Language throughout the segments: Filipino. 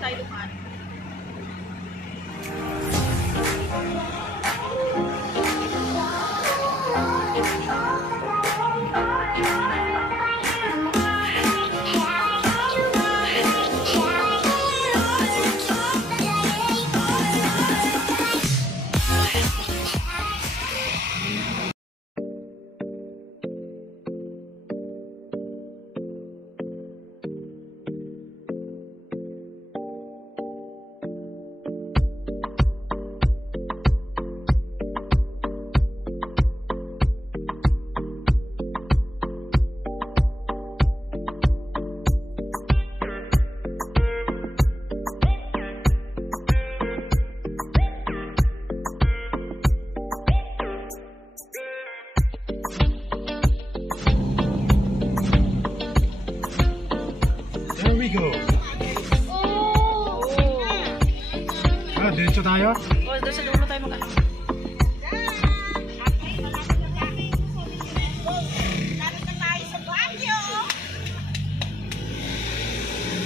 tayo dumaan. Diretso tayo? O, doon sa dulo tayo mag-ano.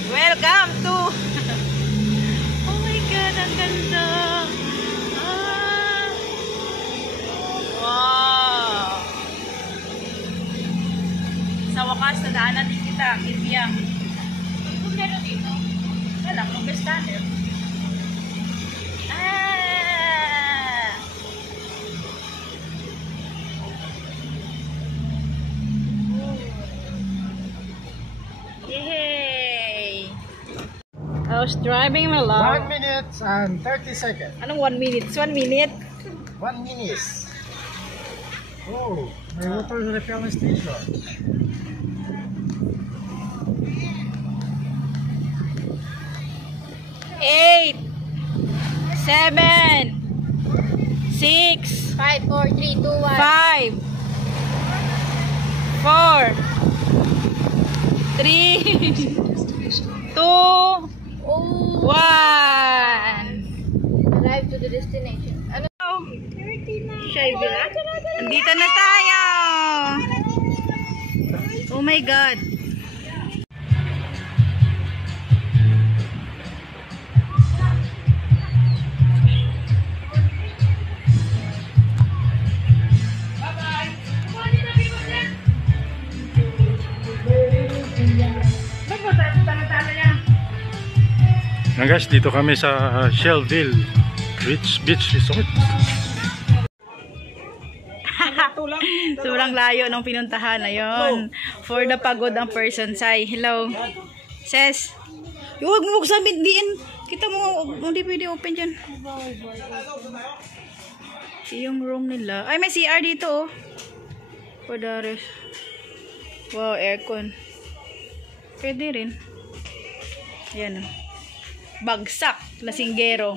Welcome to... Oh my God, ang ganda! Wow! Sa wakas, nadaanan din kita, Kipiyang. Kung meron dito? Wala, kung bestaner. Yay! I was driving my love. 1 minute and 30 seconds. Anong 1 minute? 1 minute? 1 minute. Oh, may water refill station. Eight, 7, 6, 5, 4, 3, 2, 1. 5, 4, 3, 2, 1. Arrive to the destination. Ano? Andito na tayo. Oh my God. Now guys, dito kami sa Shellville Beach Resort. Sobrang layo ng pinuntahan. Ayun. For the pagod ang person. Say, hello. Ses. Huwag mo sabihin diin. Kita mo, hindi pwede open dyan. Yung room nila. Ay, may CR dito oh. For the rest. Wow, aircon. Pwede rin. Ayan oh. Bagsak. Lasinggero.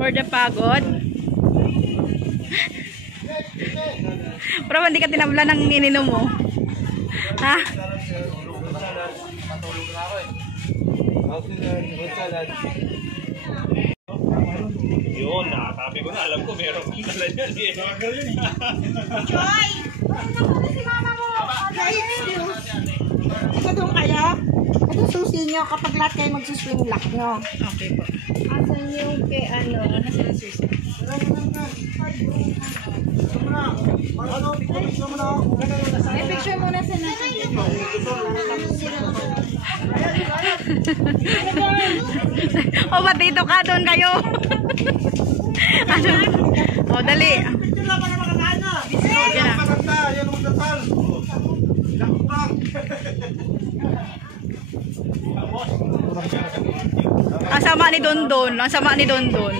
For the pagod. Pero hindi ka tinabla ng ininom mo. Ha? Yun, nakatabi ko na. Alam ko, meron kong dala yan. Joy! Ano na si mama mo? Ito doon kayo? Ito susi nyo kapag lahat kayo magsuswing lock nyo. Okay po. Asan yung kay ano? Ano sila susi? May picture muna sa natin. O, ba't dito ka? Doon kayo. Ano? O, dali. Sige na. Ang sama ni Dondon. Ang sama ni Dondon.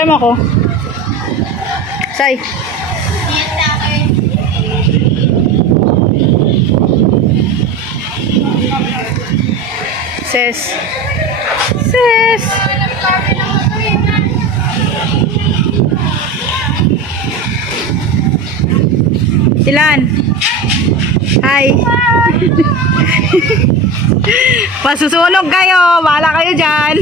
Tira mo ako. Say. Sis. Sis. Ilan? Hi. Pasusunog kayo. Bahala kayo dyan.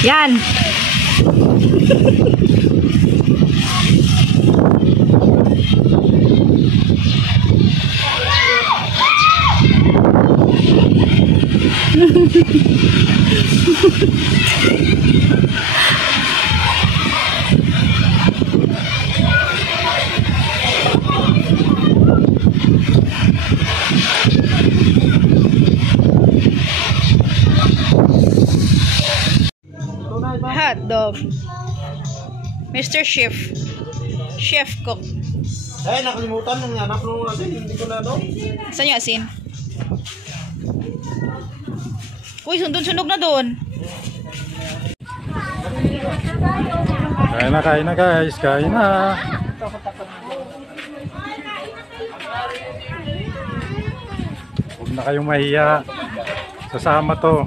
Yan. Hot dog. Mr. Chef. Chef cook. Ay, nakalimutan nung hanap nung asin. Hindi ko na daw. Saan yung asin? Uy, sunog na doon. Kain na guys, kain na. Huwag na kayong mahiya. Sasama to.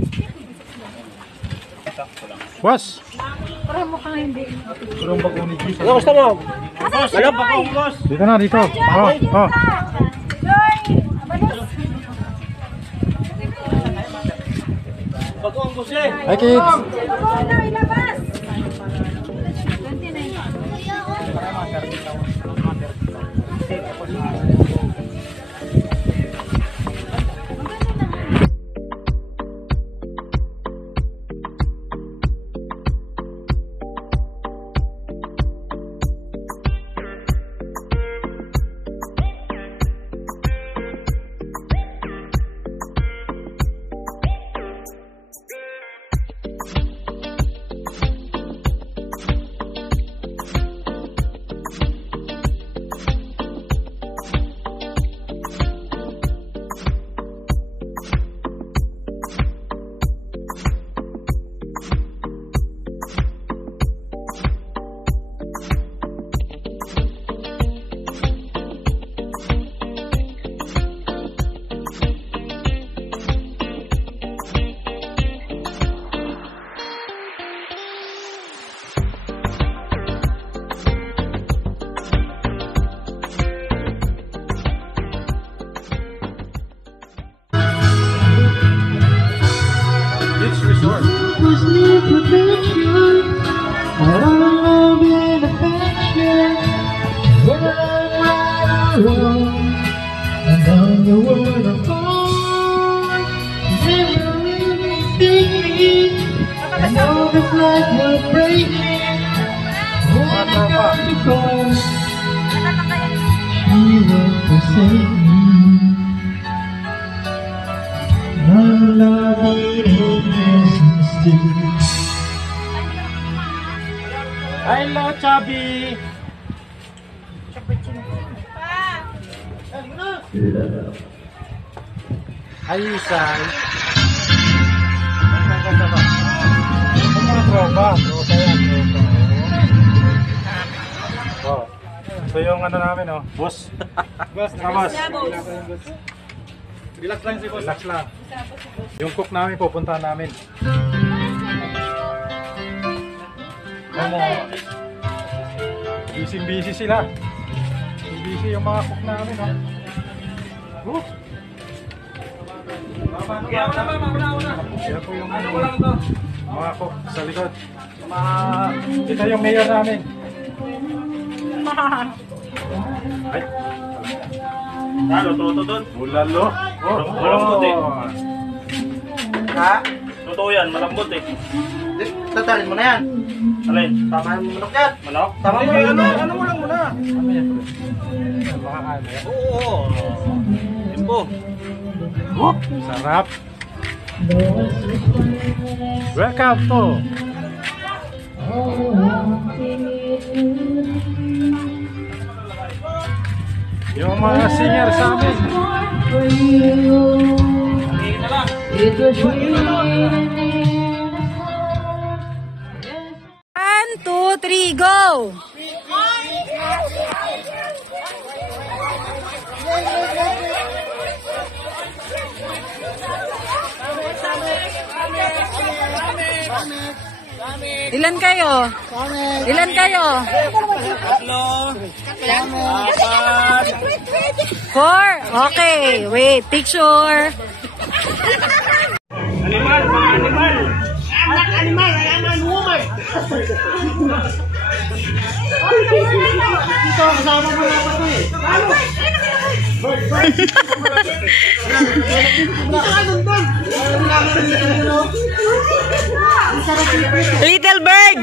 Was! Ano gusto mo? Alam ba ko, boss? Dito na, dito. Oh, oh. Bago ang gusto eh. Hi kids! Hello, Chubby! Hi, Isay! Ang mga tropa. Tropa yan, tropa. Oh. So yung ano namin, oh. Boss. Boss. Relax lang si boss. Relax lang. Yung cook namin, pupuntahan namin. Busy sila. Busy yung mga cook namin, ha. Yan po yung mga cook sa likod. Ito yung mayor namin. Ay. Lalo, toto doon. Bulalo. Malambot eh. Ha? Totoo yan, malambot eh. Tatalin mo na yan. Alin? Tama yung manok yan. Manok? Tama mo yan. Ano mo lang muna. Oo. Timbo. Sarap. Welcome to yung mga singer sa amin. One, two, three, go! Ilan kayo? Ilan kayo? 4? Okay, wait, picture. Animal, mga animal. Ito, kasama mo na ako eh. Little bird!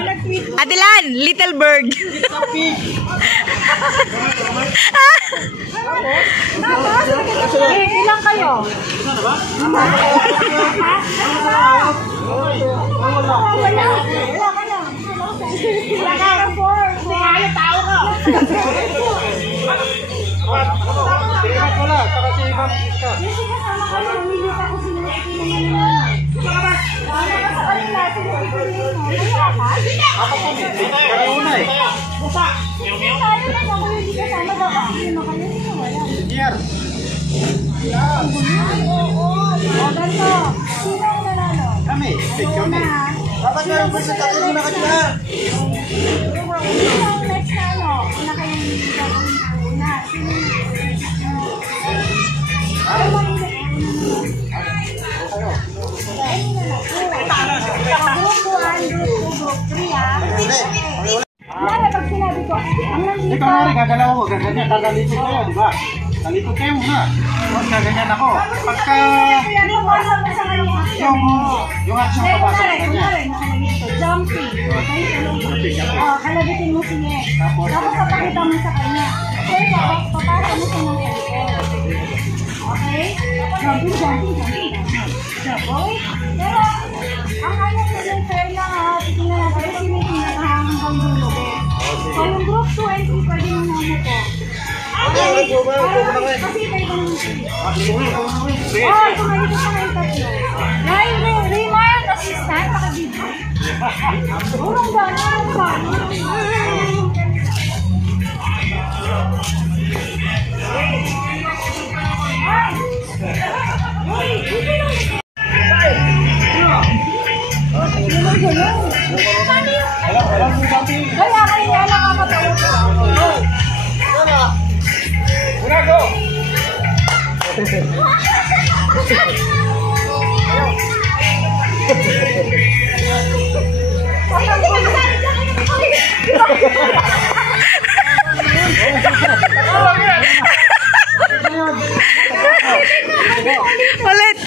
Adilan, little bird. Ilang kayo? Wala ka. Ayaw tao ka. Wala, saka si Ma'am Iska. Ako po, una eh. Engineer. Kami, kami. Dapat meron po sa tatlo na kanila. Pag sinabi ko, ang nandito. Ikaw nga rin, gagalaw ko. Gaganyan, tatalikod kayo, di ba? Talikod kayo muna. Tapos gaganyan ako. Pagka yung action papasok na niya. Jumping. Kalabitin mo siya. Tapos papakita mo sa kanya. Okay, papasok mo siya ng likod. Okay? Jumping, jumping, jumping. Okay? Pero, ang ano ko yung fair na titingnan natin kasi may pinakahangang dulo. So, yung group 2 and 3 pwede mo na mo po. Kasi kayo kung tumalito pa kayo tatlo. Dahil Raymond, assistant, nakabidyo. Urong gano'n, kaya kaya nakakatawa ko. Ulit!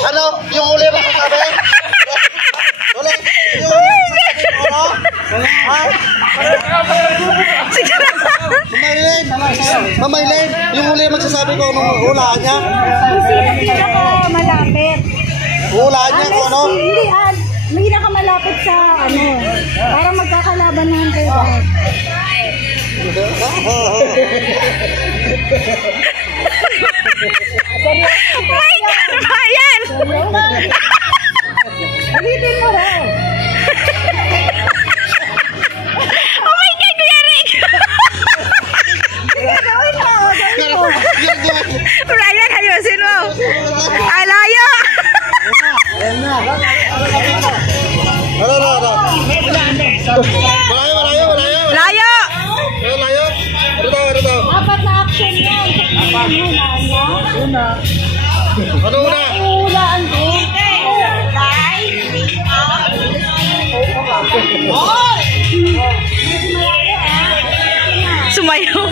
Ano? Yung uli ba sasabi? Uli? Yung uli ano? Ha? Mamaylin! Mamaylin! Yung uli magsasabi ko anong hulaan niya? Malapit. Hulaan niya kung ano? Hindi, may malapit sa ano. Parang magkakalaban naman kayo. My God! Bayan! Ulitin mo raw. Oh my God, Kuya Rick! Gagawin mo. Ryan, ayusin mo. Ay, layo. Layo. Apat na action yan. Una. Ulaan din. Ulay. Sumayo.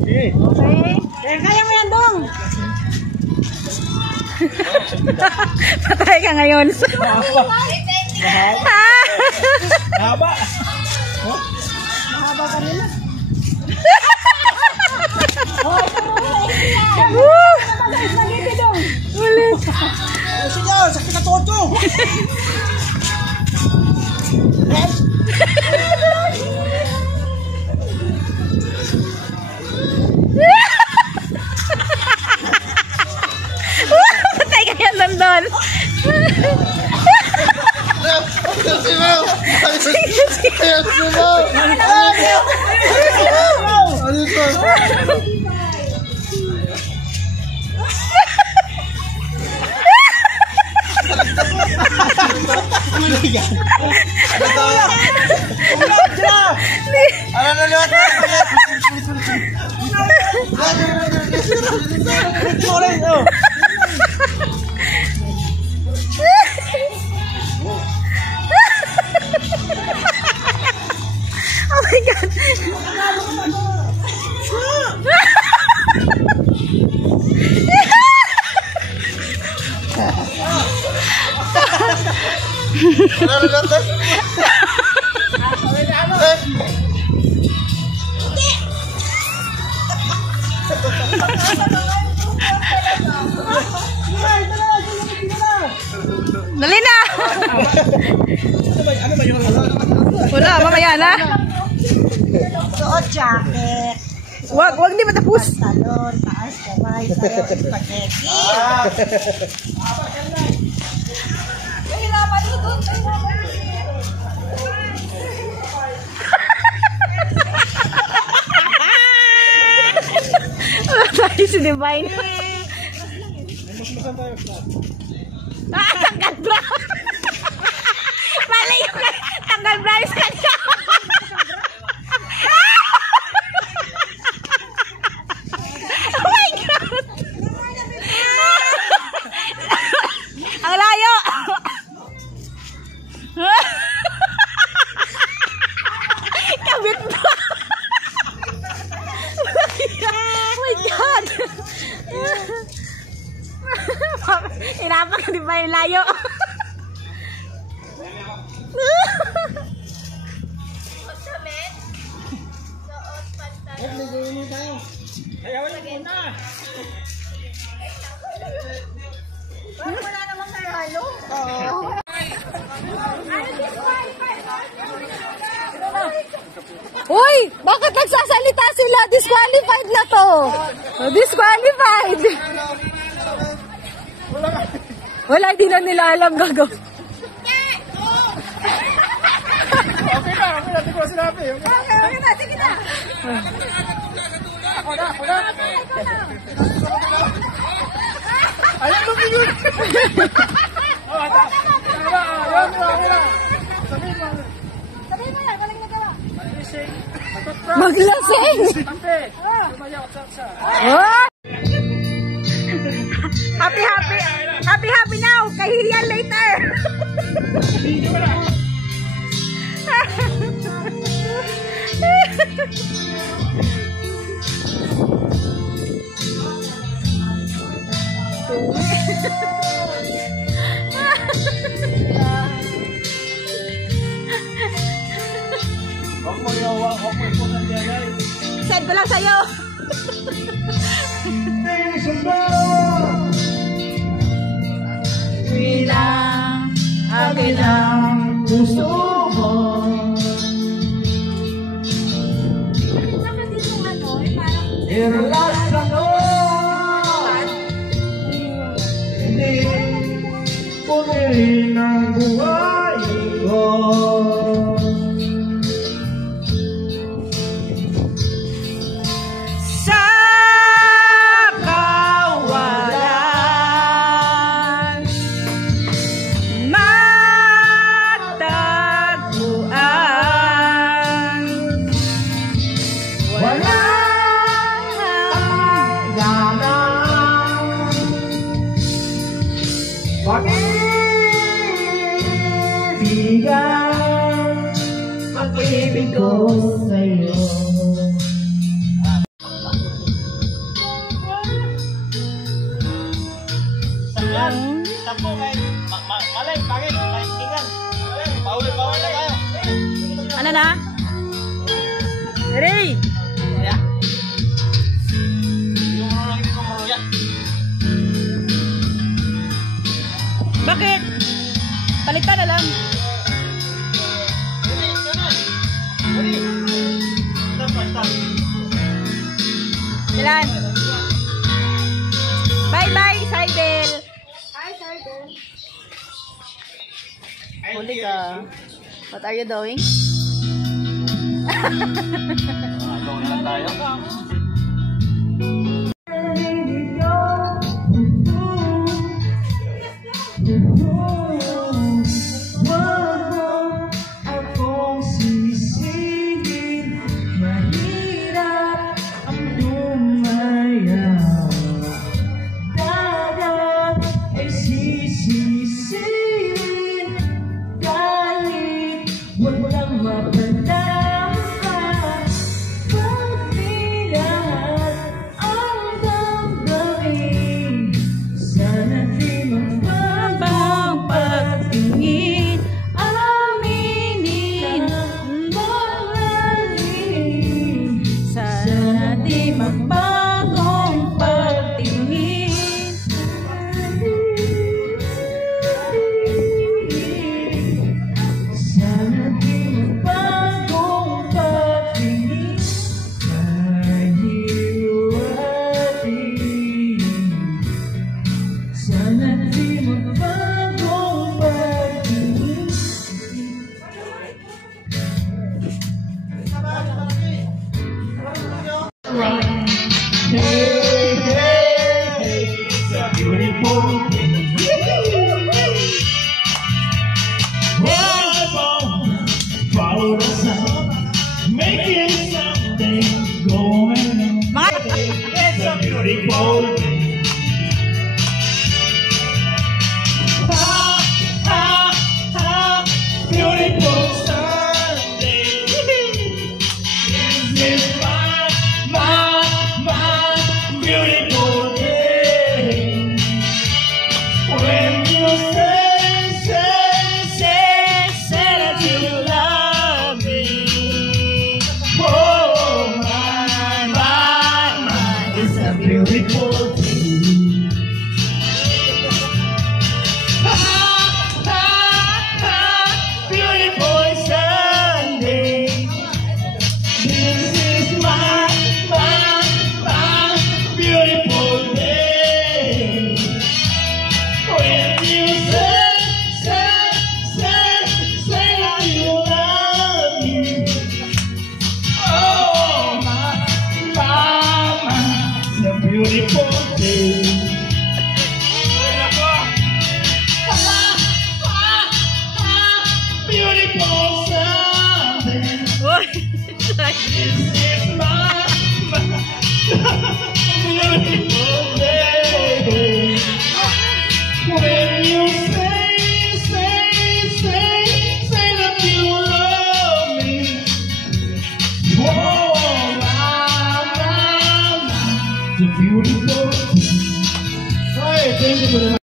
Okay. Kaya mo yan, Dong. Patay ka ngayon. Haba. Mahaba ka nila. Spaghetti, Dong. Ulit. Sige, sakit na tuhod ko. Patay ka yan nandun. Oh my God. Dali na! Ano ba yung Wala, mamaya na. Suot jacket. Wag di matapos. Talon, taas, kamay, sayo, spaghetti. Kahirapan mo doon. Wala tayo si Divine. Tanggal bra. Mali yung tanggal bra sa kanya. Oh my God. Ang layo. Kabit ba? Oh my God. Hirapan ka di ba yung layo? Wala namang kayo halo. Uy! Bakit nagsasalita sila? Disqualified na to! Disqualified! Wala, hindi na nila alam gago. Okay na, tingnan ko sinabi. Okay na, sige na. Ako na. Ayan, lumiyot. Sabihin mo yan, walang nagawa. Maglasing! Oh! Happy now! Kahihiyan later! Send ko lang sa'yo! Bilang akin ang gusto mo. Irasa mo. Hindi pumirin ang buhay ko. Ilan? Bye-bye, Saibel! Hi, Sardel. Huli ka. What are you doing? Agaw na lang tayo.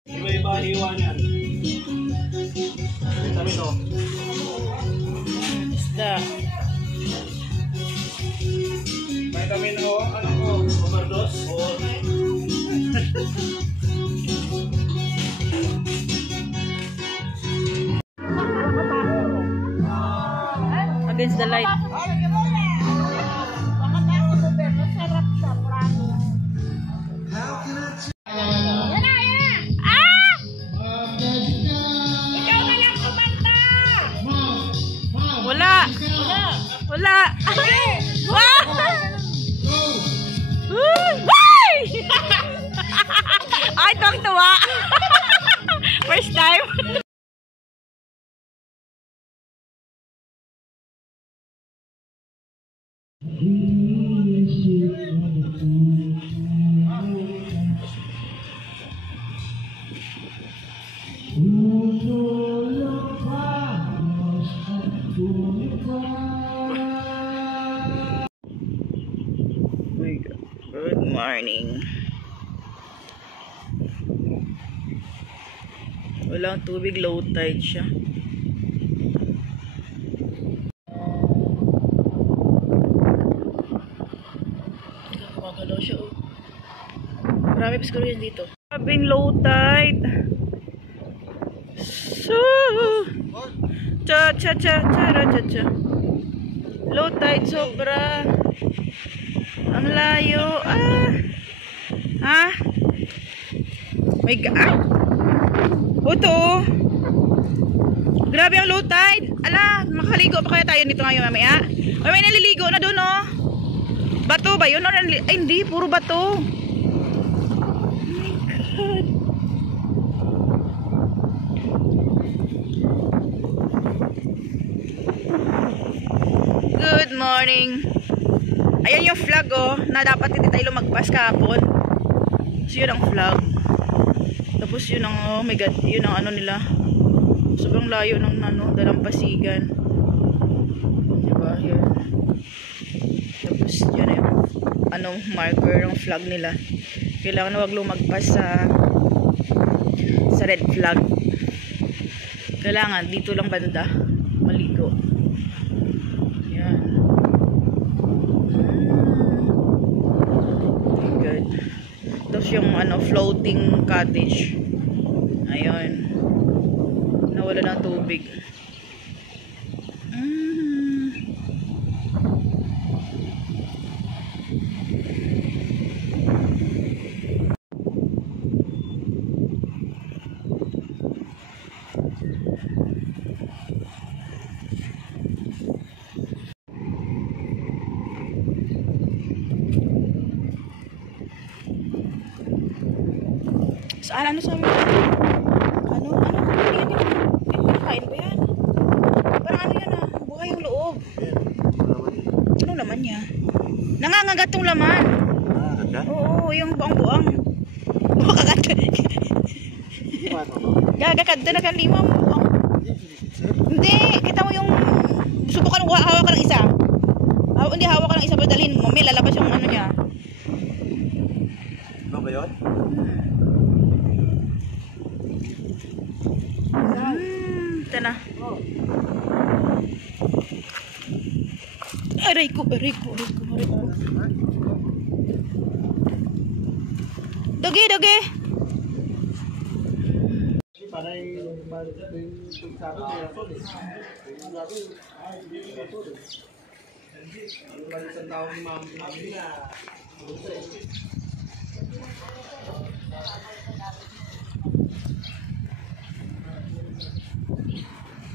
Iba-iba hiwa niyan. Vitamin O. Isda. Vitamin O, ano ko? Overdose? O... Against the light. Wala. Wala. Ay, tuwang-tuwa. First time. Good morning. Walang tubig, low tide siya. Gumagalaw siya, oh. Marami pa siguro yan dito. Sabing low tide. So, cha. Low tide sobra. Ang layo. Ah. Ha? My God. Ito. Grabe ang low tide. Ala, makaligo pa kaya tayo nito ngayon mamaya? Ay, may naliligo na doon, oh. Bato ba yun? Ay, hindi. Puro bato. Oh my God. Good morning. Ayan yung flag, oh, na dapat hindi tayo lumagpas kahapon. So, yun ang flag. Tapos yun ang, oh my God, yun ang ano nila. Sobrang layo ng ano, dalampasigan. Diba? Yun. Tapos yun yung anong marker ng flag nila. Kailangan na wag lumagpas sa red flag. Kailangan dito lang banda maligo. Yan. Good. Tapos yung ano, floating cottage. Ayun. Nawala ng tubig. Saan? Ano sabi mo? Ano? Kain ba yan? Parang ano yan ah? Buhay yung loob. Ano laman niya? Nangangagat tong laman. Oo, yung buang-buang. Makagat. Gagakad na kalima mo. Hindi, kita mo yung subukan mo hawak ka ng isa. Hindi, hawak ka ng isa, padalhin mo. May lalabas yung ano niya. Ano ba yun? Ito na. Aray ko. Dogi.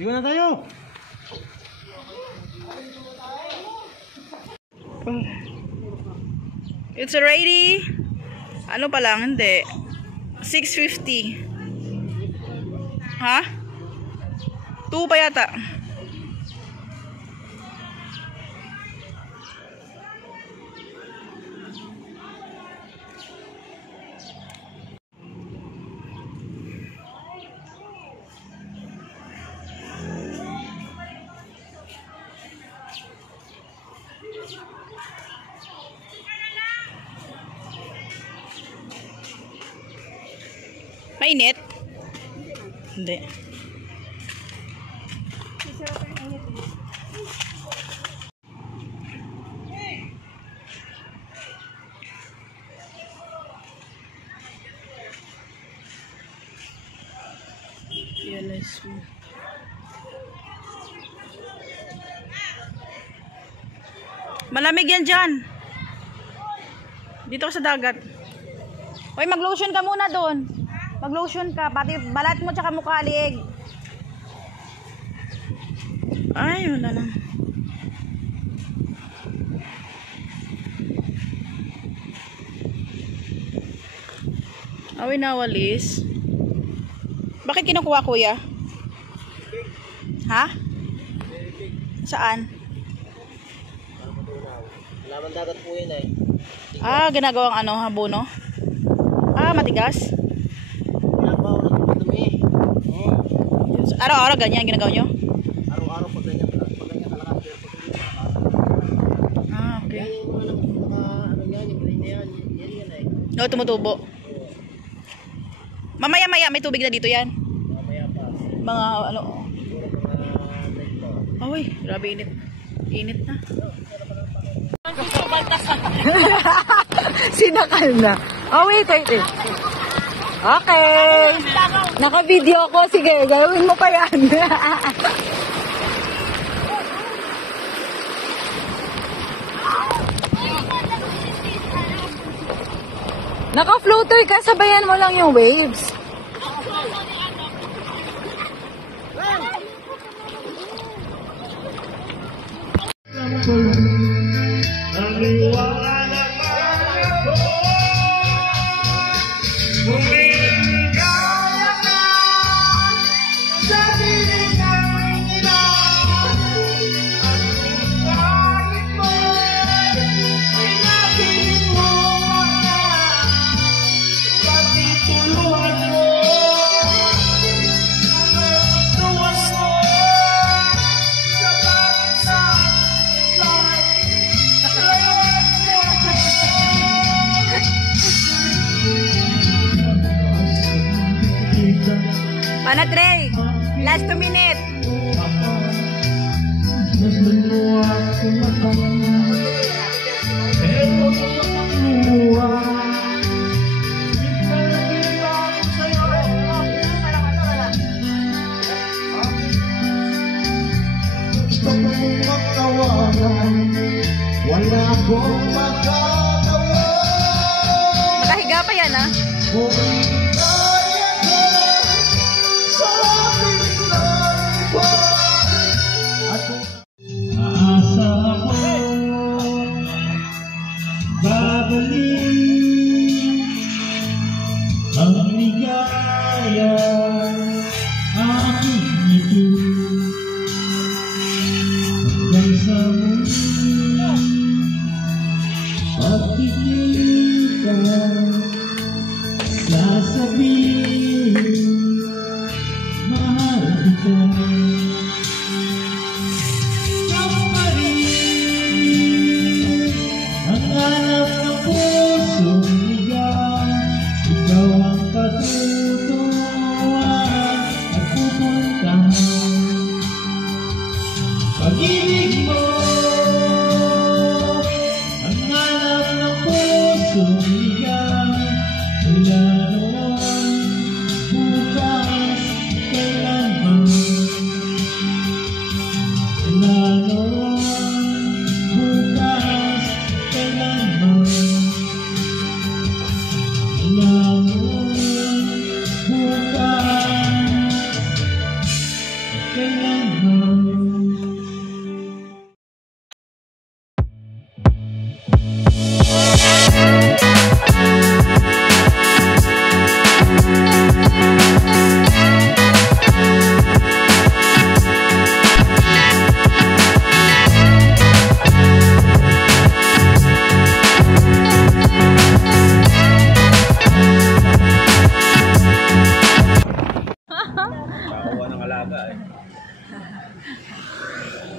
Sige na tayo. It's already ano pa lang, hindi 6:50. Ha? 2 pa yata. Mainit? Hindi. Yan is malamig yan dyan. Dito ka sa dagat. Hoy, mag-lotion ka muna doon. Mag-lotion ka, pati balat mo tsaka mukha liig. Ay, wala lang. Awi na walis. Bakit kinukuha, kuya? Ha? Saan? Laman dagat po yun eh. Ah, ginagawang ano, habono? Ah, matigas? Araw-araw ganyan ginagawa nyo? Araw-araw pag ganyan kalakas. Ah, okay. Ano yan, yung play na yan. Yan eh. No, tumutubo. Mamaya-maya may tubig na dito yan. Mamaya pa. Mga ano. Mga Uy, grabe init. Init na. Sinakal na. Oh, wait. Okay. Naka-video ko. Sige, gawin mo pa yan. Naka-floater ka, sabayan mo lang yung waves. Panatray, last 2 minutes. Makahiga pa yan, ah. Ang ligaya aking ito hanggang sa muli pagkikita sasabihin mahal kita. Ikaw pa rin ang hanap ng pusong ligaw. Ikaw ang patutunguhan at pupuntahan. Pag-ibig mo ang hanap ng pusong ligaw. Mula noon, bukas, kailanman. Mula noon, bukas, kailanman. Mula noon, bukas, kailanman. Nakakuha ng alaga eh.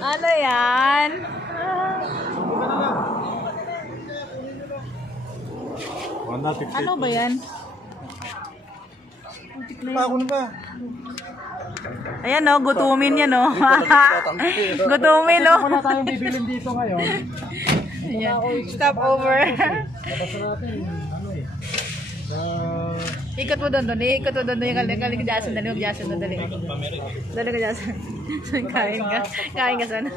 Ano yan? 150. Ano ba yan? Ako na ba? Ayan o, gutumin yan o. Gutumin o. Wala tayong bibilin dito ngayon. Ayan. Stop over. Tapos natin, ano eh. Ikot mo doon. Ikot mo doon. Yung kaligdasan. Dali mo biyasan doon. Dali. Dali ka biyasan. Kain ka. Kain ka sana.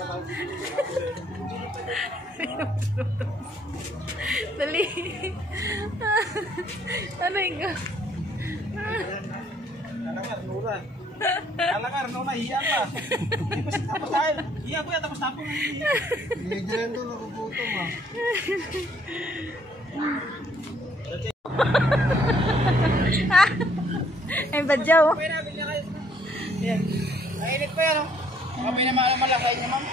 Dali. Ano yung ka? Alagar, no, nahiya ka. Tapos dahil, hiya ko yan, tapos tapos nahiya. Higyan doon, nakuputom ah. Ay, badyaw. Mainit pa yan, oh. Kami na malakay niya, ma'am.